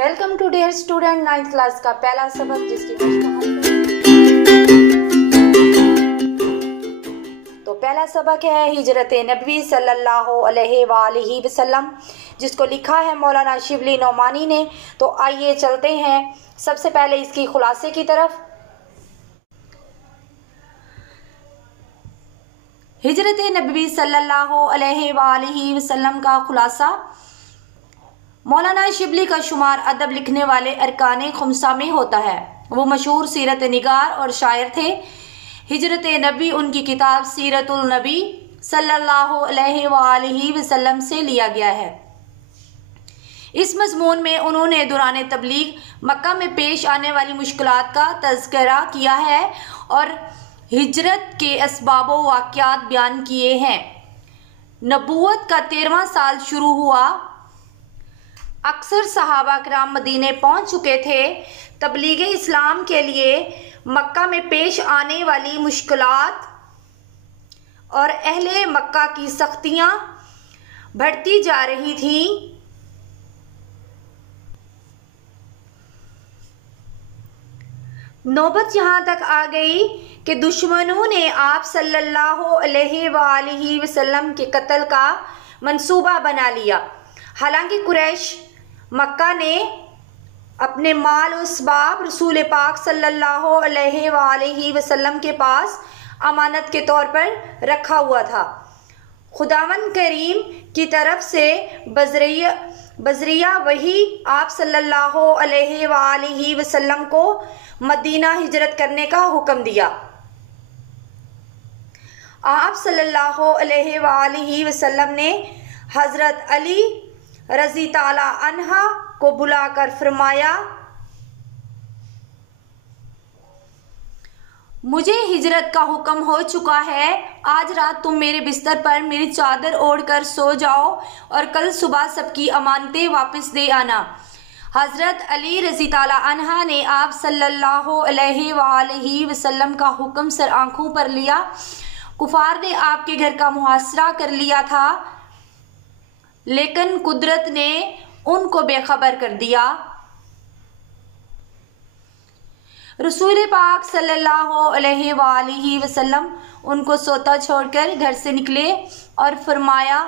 Welcome to dear student, 9th class का पहला सबक जिसकी तो पहला सबक है हिजरत नबी सल्लल्लाहु अलैहि वसल्लम, जिसको लिखा है मौलाना शिबली नौमानी ने। तो आइए चलते हैं सबसे पहले इसकी खुलासे की तरफ। हिजरत नबी सल्लल्लाहु अलैहि वसल्लम का खुलासा। मौलाना शिबली का शुमार अदब लिखने वाले अरकान खुमसा में होता है। वो मशहूर सीरत निगार और शायर थे। हिजरत नबी उनकी किताब सीरतुल नबी सल्लल्लाहु अलैहि वसल्लम से लिया गया है। इस मजमून में उन्होंने दौरान तबलीग मक्का में पेश आने वाली मुश्किलात का तज़किरा किया है और हिजरत के असबाब व वाक़यात बयान किए हैं। नबूवत का 13वां साल शुरू हुआ। अक्सर सहाबा किराम मदीने पहुंच चुके थे। तबलीग इस्लाम के लिए मक्का में पेश आने वाली मुश्किलात और अहले मक्का की सख्तियां बढ़ती जा रही थीं। नौबत यहाँ तक आ गई कि दुश्मनों ने आप सल्लल्लाहु अलैहि वसल्लम के कत्ल का मंसूबा बना लिया। हालांकि कुरैश मक्का ने अपने माल और असबाब रसूल पाक सल्लल्लाहु अलैहि वसल्लम के पास अमानत के तौर पर रखा हुआ था। खुदावंद करीम की तरफ से बजरिया वही आप सल्लल्लाहु अलैहि वसल्लम को मदीना हिजरत करने का हुक्म दिया। आप सल्लल्लाहु अलैहि वसल्लम ने हज़रत अली रज़ी ताला अन्हा को बुलाकर फरमाया, मुझे हिजरत का हुक्म हो चुका है। आज रात तुम मेरे बिस्तर पर मेरी चादर ओढ़कर सो जाओ और कल सुबह सबकी अमानतें वापस दे आना। हज़रत अली रज़ी ताला अन्हा ने आप सल्लल्लाहु अलैहि वसल्लम का हुक्म सर आँखों पर लिया। कुफार ने आपके घर का मुहासरा कर लिया था, लेकिन कुदरत ने उनको बेखबर कर दिया। रसूल पाक सल्लल्लाहु अलैहि वसल्लम उनको सोता छोड़कर घर से निकले और फरमाया,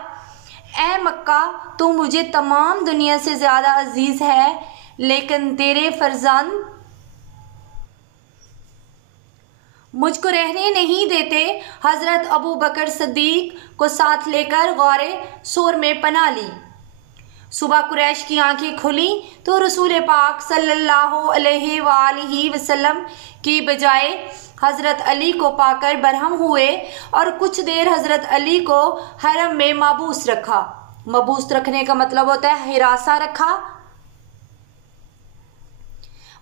ए मक्का, तू मुझे तमाम दुनिया से ज़्यादा अजीज़ है, लेकिन तेरे फर्जंद मुझको रहने नहीं देते। हज़रत अबू बकर सदीक को साथ लेकर गौरे सोर में पनाह ली। सुबह कुरैश की आंखें खुली तो रसूल पाक सल्लल्लाहु अलैहि वसल्लम की बजाय हज़रत अली को पाकर बरहम हुए और कुछ देर हज़रत अली को हरम में माबूस रखा। माबूस रखने का मतलब होता है हिरासा रखा।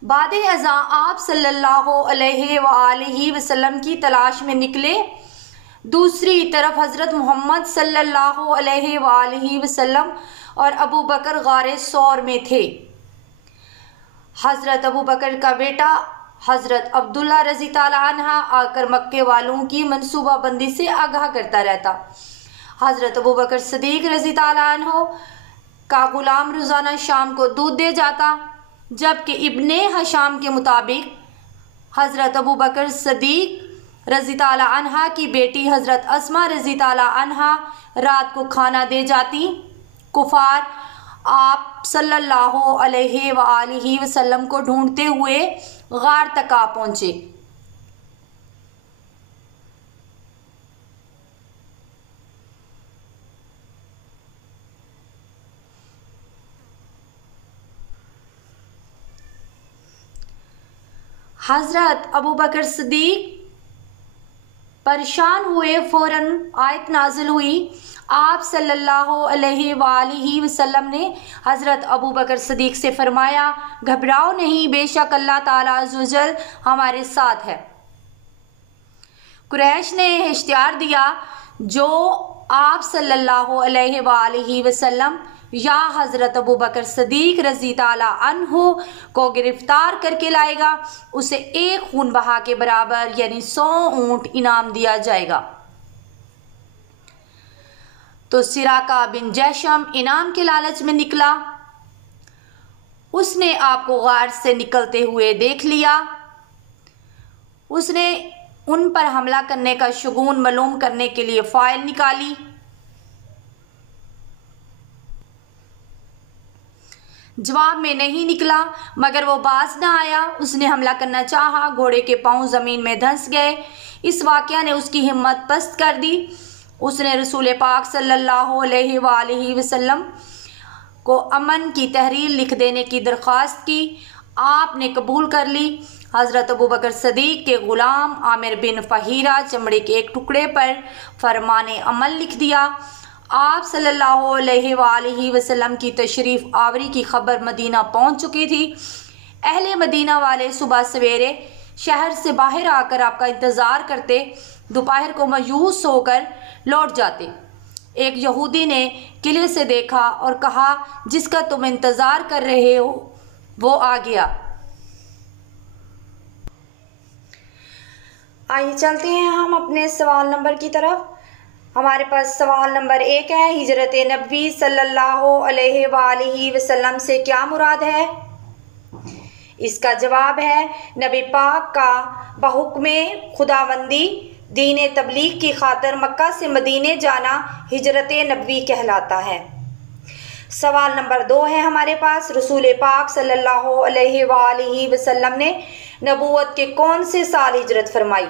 बाद अज़ा आप सल्लल्लाहु अलैहि वसल्लम की तलाश में निकले। दूसरी तरफ हज़रत मोहम्मद सल्लल्लाहु अलैहि वसल्लम और अबू बकर गारे सौर में थे। हज़रत अबू बकर का बेटा हज़रत अब्दुल्ला रज़ी ताला अन्हा आकर मक्के वालों की मनसूबाबंदी से आगाह करता रहता। हज़रत अबू बकर सदीक रज़ी ताला अन्हो का गुलाम रोज़ाना शाम को दूध दे जाता, जबकि इब्ने हशाम के मुताबिक हज़रत अबू बकर सदीक रज़ी ताला अन्हा की बेटी हज़रत अस्मा रज़ी ताला अन्हा रात को खाना दे जाती। कुफार आप सल्लल्लाहु अलैहि वसल्लम को ढूंढते हुए गार तक आ पहुँचे। हज़रत अबू बकर सदीक परेशान हुए। फ़ौरन आयत नाजिल हुई। आप सल्लल्लाहु अलैहि वसल्लम ने हज़रत अबू बकर सदीक से फरमाया, घबराओ नहीं, बेशक अल्लाह ताला अज़्ज़वजल हमारे साथ है। कुरैश ने इख्तियार दिया, जो आप सल्लल्लाहु अलैहि वसल्लम या हज़रत अबू बकर सदीक रज़ी ताला अन्हु को गिरफ्तार करके लाएगा, उसे एक खून बहा के बराबर यानी 100 ऊँट इनाम दिया जाएगा। तो सिराका बिन जैशम इनाम के लालच में निकला। उसने आपको गार से निकलते हुए देख लिया। उसने उन पर हमला करने का शुगून मालूम करने के लिए फाइल निकाली। जवाब में नहीं निकला, मगर वो बाज न आया। उसने हमला करना चाहा, घोड़े के पांव ज़मीन में धंस गए। इस वाक़या ने उसकी हिम्मत पस्त कर दी। उसने रसूल पाक सल्लल्लाहु अलैहि वसल्लम को अमन की तहरीर लिख देने की दरख्वास्त की। आपने कबूल कर ली। हज़रत अबू बकर सदीक के ग़ुलाम आमिर बिन फ़हीरा चमड़े के एक टुकड़े पर फरमाने अमल लिख दिया। आप सल्लल्लाहु अलैहि वसल्लम की तशरीफ़ आवरी की खबर मदीना पहुंच चुकी थी। अहले मदीना वाले सुबह सवेरे शहर से बाहर आकर आपका इंतज़ार करते, दोपहर को मायूस होकर लौट जाते। एक यहूदी ने किले से देखा और कहा, जिसका तुम इंतज़ार कर रहे हो वो आ गया। आइए चलते हैं हम अपने सवाल नंबर की तरफ। हमारे पास सवाल नंबर 1 है, हिजरत नबी सल्लल्लाहु अलैहि वसल्लम से क्या मुराद है? इसका जवाब है, नबी पाक का बहुक्मे खुदावंदी दीन तबलीग की खातर मक्का से मदीने जाना हिजरत नबी कहलाता है। सवाल नंबर 2 है हमारे पास, रसूल पाक सल्लल्लाहु अलैहि वसल्लम ने नबूवत के कौन से साल हिजरत फरमाई?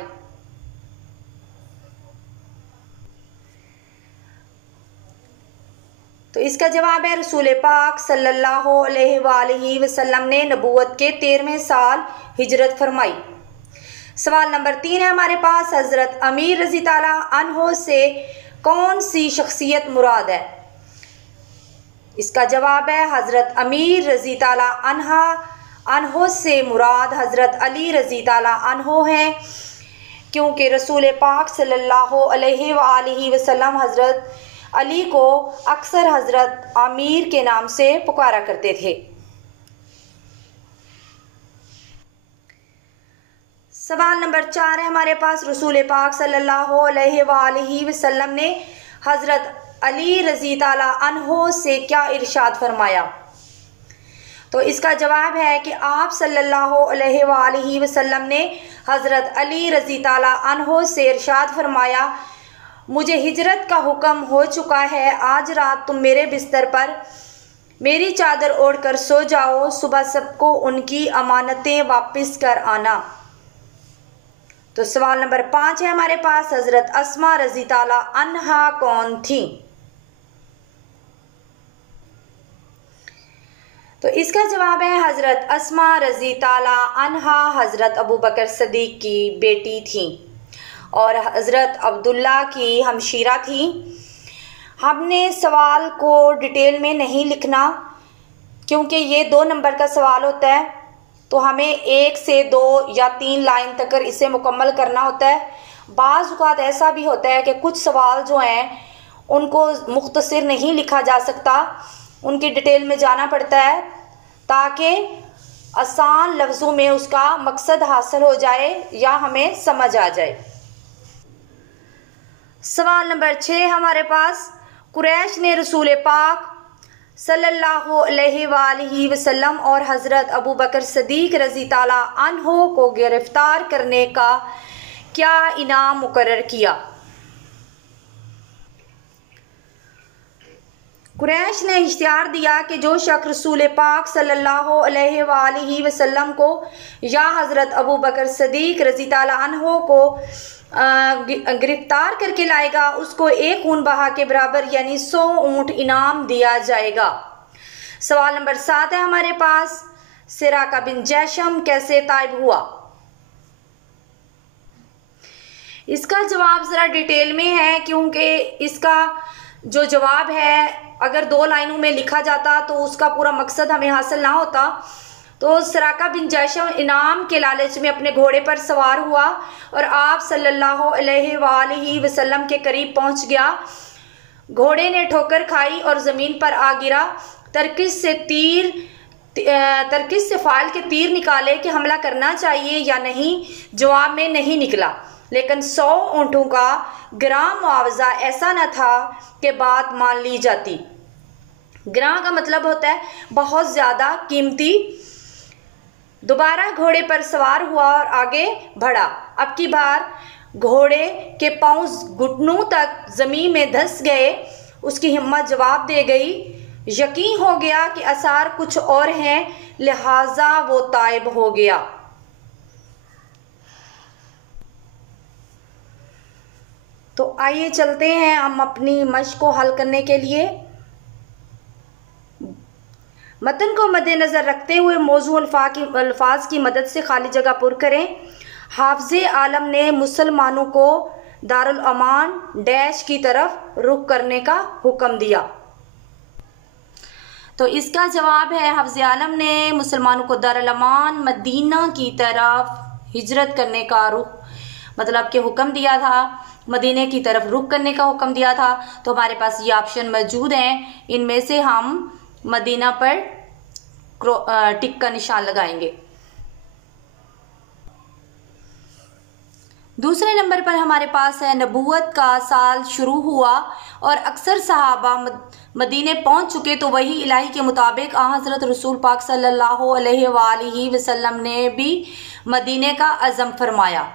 तो इसका जवाब है, रसूल पाक सल्लल्लाहु अलैहि वसल्लम ने नबूवत के 13वें साल हिजरत फरमाई। सवाल नंबर 3 है हमारे पास, हज़रत अमीर रज़ी ताला अन्हो से कौन सी शख्सियत मुराद है? इसका जवाब है, हज़रत अमीर रज़ी ताला अन्हो से मुराद हज़रत अली रज़ी ताला अन्हो हैं, क्योंकि रसूल पाक सल्लल्लाहु अलैहि वसल्लम हज़रत अली को अक्सर हज़रत अमीर के नाम से पुकारा करते थे। सवाल नंबर 4 है हमारे पास, रसूल पाक सल्लल्लाहु अलैहि वसल्लम ने हज़रत अली रज़ी ताला अन्हो से क्या इरशाद फरमाया? तो इसका जवाब है कि आप सल्लल्लाहु अलैहि वसल्लम ने हज़रत अली रज़ी ताला अन्हो से इरशाद फरमाया, मुझे हिजरत का हुक्म हो चुका है। आज रात तुम मेरे बिस्तर पर मेरी चादर ओढ़कर सो जाओ, सुबह सबको उनकी अमानतें वापस कर आना। तो सवाल नंबर 5 है हमारे पास, हज़रत अस्मा रज़ी ताला अन्हा कौन थी? तो इसका जवाब है, हज़रत अस्मा रज़ी ताला अन्हा हज़रत अबू बकर सदीक की बेटी थी और हज़रत अब्दुल्ला की हमशीरा थी। हमने सवाल को डिटेल में नहीं लिखना, क्योंकि ये 2 नंबर का सवाल होता है, तो हमें 1 से 2 या 3 लाइन तक इसे मुकम्मल करना होता है। बाज़ औक़ात ऐसा भी होता है कि कुछ सवाल जो हैं उनको मुख्तसर नहीं लिखा जा सकता, उनकी डिटेल में जाना पड़ता है ताकि आसान लफ्ज़ों में उसका मकसद हासिल हो जाए या हमें समझ आ जाए। सवाल नंबर 6 हमारे पास, कुरैश ने रसूल पाक सल्लल्लाहु अलैहि वसल्लम और हज़रत अबू बकर सदीक रज़ी ताला अन्हो को गिरफ्तार करने का क्या इनाम मुकर्रर किया? कुरैश ने इख्तियार दिया कि जो शख्स रसूल पाक सल्लल्लाहु अलैहि वसल्लम को या हज़रत अबू बकर सदीक रज़ी ताला अन्हो को गिरफ्तार करके लाएगा, उसको 1 ऊँट बहा के बराबर यानी 100 ऊँट इनाम दिया जाएगा। सवाल नंबर 7 है हमारे पास, सिराका बिन जैशम कैसे ताइब हुआ? इसका जवाब ज़रा डिटेल में है, क्योंकि इसका जो जवाब है अगर 2 लाइनों में लिखा जाता तो उसका पूरा मकसद हमें हासिल ना होता। तो सिराका बिन जैशम इनाम के लालच में अपने घोड़े पर सवार हुआ और आप सल्लल्लाहु अलैहि वसल्लम के करीब पहुंच गया। घोड़े ने ठोकर खाई और ज़मीन पर आ गिरा। तरकिश से फाइल के तीर निकाले कि हमला करना चाहिए या नहीं, जवाब में नहीं निकला। लेकिन 100 ऊँटों का ग्राम मुआवजा ऐसा न था कि बात मान ली जाती। ग्रां का मतलब होता है बहुत ज़्यादा कीमती। दोबारा घोड़े पर सवार हुआ और आगे बढ़ा। अब की बार घोड़े के पांव घुटनों तक ज़मीन में धंस गए। उसकी हिम्मत जवाब दे गई। यकीन हो गया कि आसार कुछ और हैं, लिहाजा वो ताइब हो गया। तो आइए चलते हैं हम अपनी मश्क को हल करने के लिए। मतन को मद्देनज़र रखते हुए मौजू अल्फाज की मदद से खाली जगह पुर करें। हाफ़िज़े आलम ने मुसलमानों को दारुल अमान डैश की तरफ रुख करने का हुक्म दिया। तो इसका जवाब है हाफ़िज़े आलम ने मुसलमानों को दारुल अमान मदीना की तरफ हिजरत करने का रुख मतलब कि हुक्म दिया था, मदीने की तरफ रुख करने का हुक्म दिया था। तो हमारे पास ये ऑप्शन मौजूद हैं। इनमें से हम मदीना पर टिक का निशान लगाएंगे। दूसरे नंबर पर हमारे पास है नबूवत का साल शुरू हुआ और अक्सर सहाबा मदीने पहुंच चुके तो वही इलाही के मुताबिक हज़रत रसूल पाक सल्लल्लाहु अलैहि वसल्लम ने भी मदीने का अज़म फरमाया।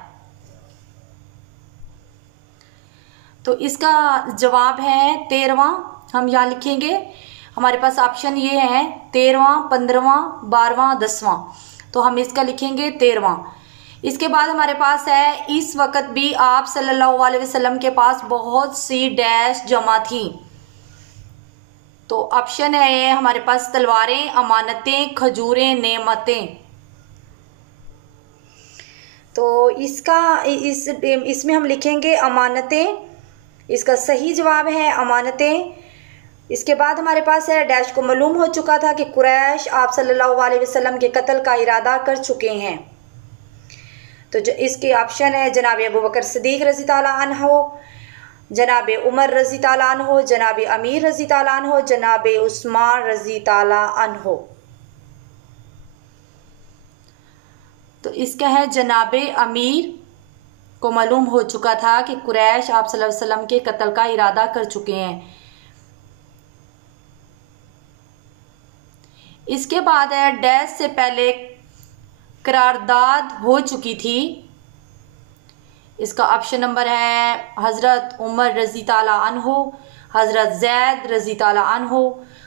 तो इसका जवाब है 13वां। हम यहाँ लिखेंगे, हमारे पास ऑप्शन ये है 13वां, 15वां, 12वां, 10वां। तो हम इसका लिखेंगे 13वां। इसके बाद हमारे पास है इस वक्त भी आप सल्लल्लाहु अलैहि वसल्लम के पास बहुत सी डैश जमा थी। तो ऑप्शन है ये हमारे पास तलवारें, अमानतें, खजूरें, नेमतें। तो इसमें हम लिखेंगे अमानतें। इसका सही जवाब है अमानतें। इसके बाद हमारे पास है डैश को मालूम हो चुका था कि कुरैश आप सल्लल्लाहु अलैहि वसल्लम के कत्ल का इरादा कर चुके हैं। तो जो इसके ऑप्शन है जनाब अबू बकर सिद्दीक रज़ी ताला अन्हो, जनाब उमर रज़ी ताला अन्हो, जनाब अमीर रज़ी ताला अन्हो, जनाब उस्मान रज़ी ताला अन्हो। तो इसका है जनाब अमीर को मालूम हो चुका था कि कुरैश आप सल्लल्लाहु अलैहि वसल्लम के कत्ल का इरादा कर चुके हैं। इसके बाद है डैश से पहले करारदाद हो चुकी थी। इसका ऑप्शन नंबर है हज़रत उमर रज़ी ताला अन्हो, हज़रत ज़ैद रज़ी ताला अन्हो,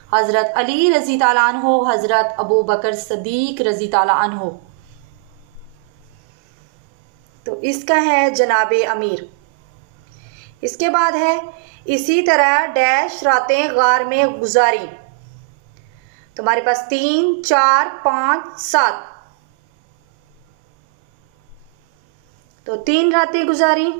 हज़रत अली रज़ी ताला अन्हो, हज़रत अबू बकर सिद्दीक रज़ी ताला अन्हो। तो इसका है जनाब अमीर। इसके बाद है इसी तरह डैश रातें गार में गुजारी। तो हमारे पास 3, 4, 5, 7। तो 3 रातें गुजारी।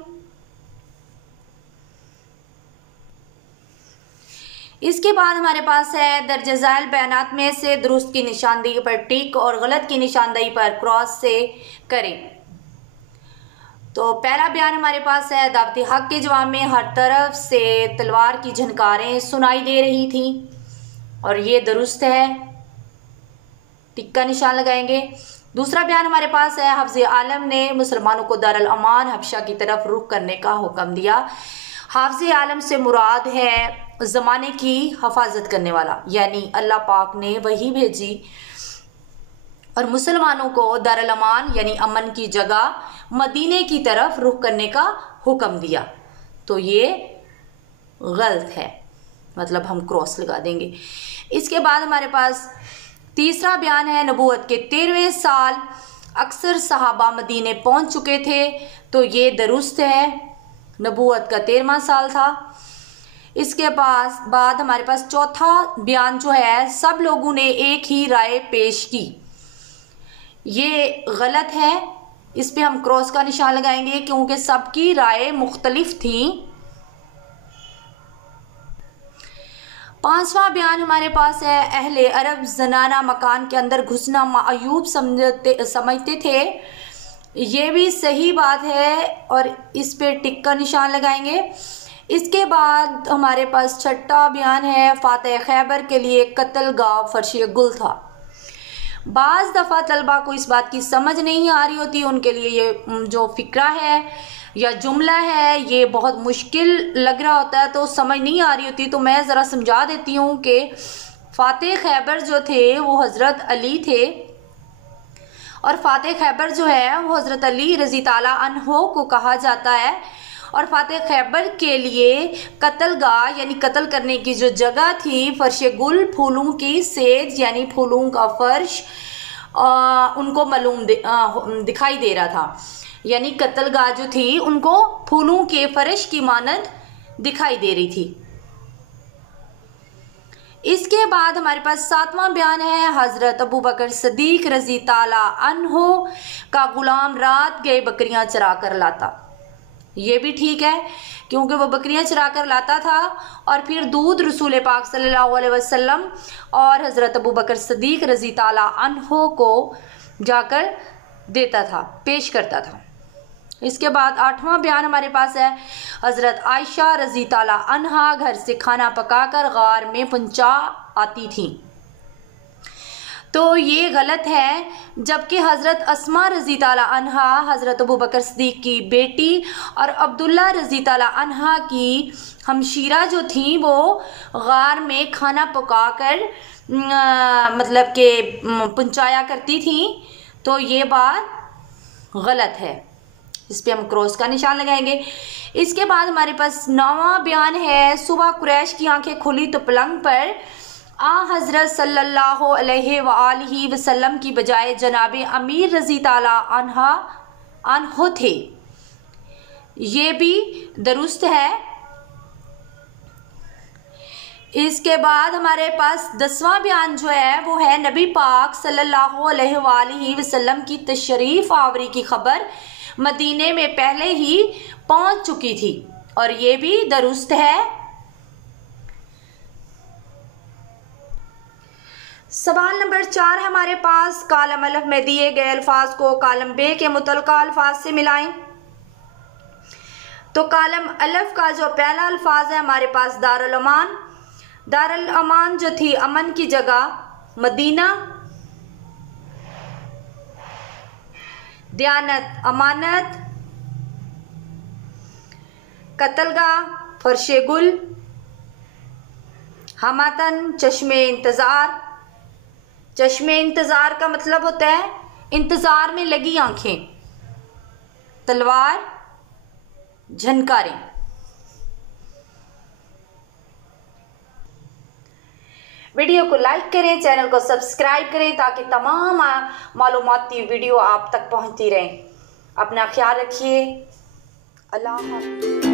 इसके बाद हमारे पास है दर्ज झैल बयानात में से दुरुस्त की निशानदेही पर टिक और गलत की निशानदेही पर क्रॉस से करें। तो पहला बयान हमारे पास है दावती हक के जवाब में हर तरफ से तलवार की झनकारें सुनाई दे रही थी और ये दुरुस्त है, टिक का निशान लगाएंगे। दूसरा बयान हमारे पास है हाफ़िज़े आलम ने मुसलमानों को दारुल अमान हबशा की तरफ रुख करने का हुक्म दिया। हाफ़िज़े आलम से मुराद है ज़माने की हफाजत करने वाला, यानी अल्लाह पाक ने वही भेजी और मुसलमानों को दारुल अमान यानी अमन की जगह मदीने की तरफ रुख करने का हुक्म दिया। तो ये गलत है, मतलब हम क्रॉस लगा देंगे। इसके बाद हमारे पास तीसरा बयान है नबूवत के 13वें साल अक्सर सहाबा मदीने पहुंच चुके थे। तो ये दुरुस्त है, नबूवत का 13वां साल था। इसके बाद हमारे पास चौथा बयान जो है सब लोगों ने एक ही राय पेश की, ये गलत है। इस पे हम क्रॉस का निशान लगाएंगे क्योंकि सबकी राय मुख्तलिफ थी। पांचवा बयान हमारे पास है अहले अरब जनाना मकान के अंदर घुसना मायूब समझते थे, ये भी सही बात है और इस पे टिक का निशान लगाएंगे। इसके बाद हमारे पास छठा बयान है फातह खैबर के लिए कत्ल गाह फर्श गुल था। बाज़ दफ़ा तलबा को इस बात की समझ नहीं आ रही होती, उनके लिए ये जो फ़िक्रा है या जुमला है ये बहुत मुश्किल लग रहा होता है, तो समझ नहीं आ रही होती। तो मैं ज़रा समझा देती हूँ कि फ़ातेह खैबर जो थे वो हज़रत अली थे, और फ़ातेह खैबर जो है वो हज़रत अली रज़ी ताला अन्हो को कहा जाता है। और फ़ातेह खैबर के लिए कत्लगाह यानी कत्ल करने की जो जगह थी, फ़र्श गुल, फूलों की सेज यानी फूलों का फ़र्श उनको दिखाई दे रहा था। यानी कत्लगाह जो थी उनको फूलों के फर्श की मानद दिखाई दे रही थी। इसके बाद हमारे पास 7वां बयान है हज़रत अबू बकर सदीक रज़ी ताला अन्हो का गुलाम रात गए बकरियां चरा कर लाता। ये भी ठीक है क्योंकि वो बकरियां चरा कर लाता था और फिर दूध रसूल पाक सल्लल्लाहु अलैहि वसल्लम और हज़रत अबू बकर सदीक रज़ी ताला अन्हो को जाकर देता था, पेश करता था। इसके बाद 8वां बयान हमारे पास है हज़रत आयशा रज़ी ताला अन्हा घर से खाना पकाकर गार में पहुंचा आती थी। तो ये गलत है, जबकि हज़रत अस्मा रज़ी ताला अन्हा हज़रत अबू बकर सिद्दीक़ की बेटी और अब्दुल्ला रज़ी ताला अन्हा की हमशीरा जो थी वो गार में खाना पकाकर मतलब के पहुंचाया करती थी। तो ये बात गलत है, इस पे हम क्रॉस का निशान लगाएंगे। इसके बाद हमारे पास 9वां बयान है सुबह कुरैश की आंखें खुली तो पलंग पर हज़रत सल्लल्लाहु अलैहि वसल्लम की बजाय जनाबे अमीर रज़ी ताला अन्हो थे। ये भी दुरुस्त है। इसके बाद हमारे पास 10वां बयान जो है वो है नबी पाक सल्लल्लाहु अलैहि वसल्लम की तशरीफ़ आवरी की खबर मदीने में पहले ही पहुंच चुकी थी, और ये भी दुरुस्त है। सवाल नंबर 4 है हमारे पास, कालम अलफ में दिए गए अल्फाज को कालम बे के मुतलका अल्फाज से मिलाएं। तो कालम अलफ का जो पहला अल्फाज है हमारे पास दारुल अमान। दारुल अमान जो थी अमन की जगह, मदीना। दयानत अमानत। कत्लगाह फर्शे गुल। हमातन चश्मे इंतज़ार। चश्मे इंतज़ार का मतलब होता है इंतज़ार में लगी आंखें। तलवार झनकारें। वीडियो को लाइक करें, चैनल को सब्सक्राइब करें ताकि तमाम मालूमाती वीडियो आप तक पहुंचती रहें। अपना ख्याल रखिए। अल्लाह हाफ़िज़।